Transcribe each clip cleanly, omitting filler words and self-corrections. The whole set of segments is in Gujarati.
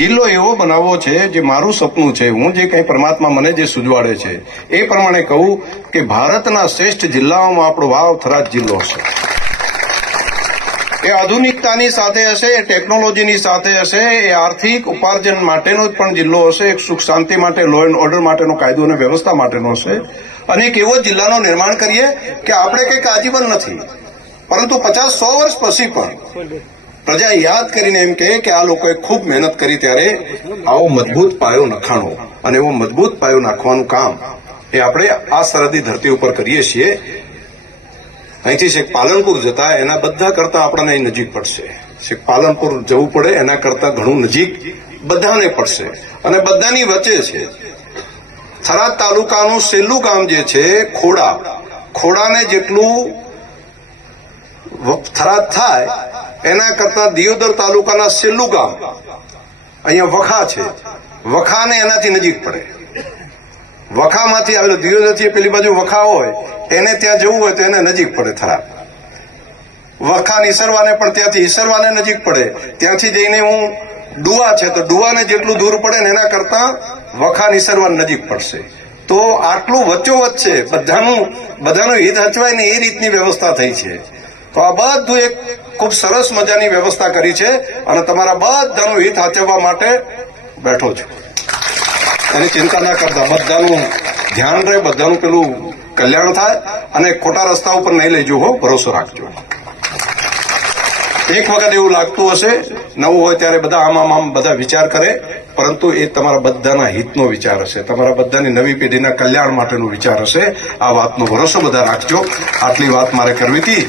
જિલ્લો એવો બનાવવો છે જે મારું સપનું છે। હું જે કંઈ પરમાત્મા મને જે સૂજવાડે છે એ પ્રમાણે કહું કે ભારતના શ્રેષ્ઠ જિલ્લાઓમાં આપણો વાવ થરાદ જિલ્લો છે। એ આધુનિકતાની સાથે હશે, એ ટેકનોલોજીની સાથે હશે, એ આર્થિક ઉપાર્જન માટેનો પણ જિલ્લો હશે, એક સુખ શાંતિ માટે, લો એન્ડ ઓર્ડર માટેનો, કાયદો અને વ્યવસ્થા માટેનો હશે। અને એક એવો જિલ્લાનું નિર્માણ કરીએ કે આપણે કંઈક આજીવન નથી, પરંતુ 50-100 વર્ષ પછી પણ પ્રજા યાદ કરીને એમ કહે કે આ લોકોએ ખૂબ મહેનત કરી ત્યારે આવો મજબૂત પાયો નખાણો, અને એવો મજબૂત પાયો નાખવાનું કામ એ આપણે આ સરહદી ધરતી ઉપર કરીએ છીએ। અહીંથી શેખ પાલનપુર જતા એના બધા કરતા આપણને અહીં નજીક પડશે। શેખ પાલનપુર જવું પડે એના કરતા ઘણું નજીક બધાને પડશે, અને બધાની વચ્ચે છે। થરાદ તાલુકાનું છેલ્લું ગામ જે છે ખોડા, ખોડાને જેટલું થરાદ થાય એના કરતા દિયોદર તાલુકાના છેલ્લું ગામ અહીંયા વખા છે, વખાને એનાથી નજીક પડે। વખામાંથી આવે દિયોદરથી પેલી બાજુ વખા હોય એને ત્યાં જવું હોય તો એને નજીક પડે થરાદ। વખા ઈસરવાને પણ ત્યાંથી ઈસરવાને નજીક પડે, ત્યાંથી જઈને હું ડુવા છે તો ડુવાને જેટલું દૂર પડે ને એના કરતા વખા ઈસરવાને નજીક પડશે। તો આટલું વચ્ચોવચ્ચ છે, બધાનું હિત હચવાય ને એ રીતની વ્યવસ્થા થઈ છે। તો આ બધું એક ખૂબ સરસ મજાની વ્યવસ્થા કરી છે, અને તમારા બધાનું હિત સાચવવા માટે બેઠો છું। એની ચિંતા ના કરતા, બધાનું ધ્યાન રહે, બધાનું પેલું કલ્યાણ થાય, અને ખોટા રસ્તા ઉપર નહીં લઈ જવું, ભરોસો રાખજો। એક વખત એવું લાગતું હશે નવું હોય ત્યારે બધા આમ બધા વિચાર કરે, પરંતુ એ તમારા બધાના હિતનો વિચાર હશે, તમારા બધાની નવી પેઢીના કલ્યાણ માટેનો વિચાર હશે। આ વાતનો ભરોસો બધા રાખજો। આટલી વાત મારે કરવી હતી।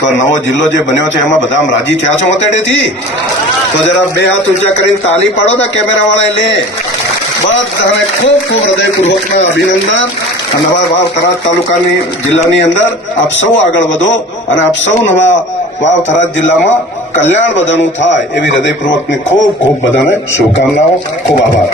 તો નવો જિલ્લો જે બન્યો છે એમાં બધા રાજી થયા છો મતેડેથી? તો જરા બે હાથ ઊંચા કરીને તાલી પાડો ને કેમેરા વાળા લે। બધાને ખૂબ ખૂબ હૃદયપૂર્વકના અભિનંદન। નવા વાવ થરાદ તાલુકાની જિલ્લાની અંદર આપ સૌ આગળ વધો, અને આપ સૌ નવા વાવ થરાદ જિલ્લામાં કલ્યાણ બધાનું થાય એવી હૃદયપૂર્વકની ખૂબ ખૂબ બધાને શુભકામનાઓ। ખૂબ આભાર।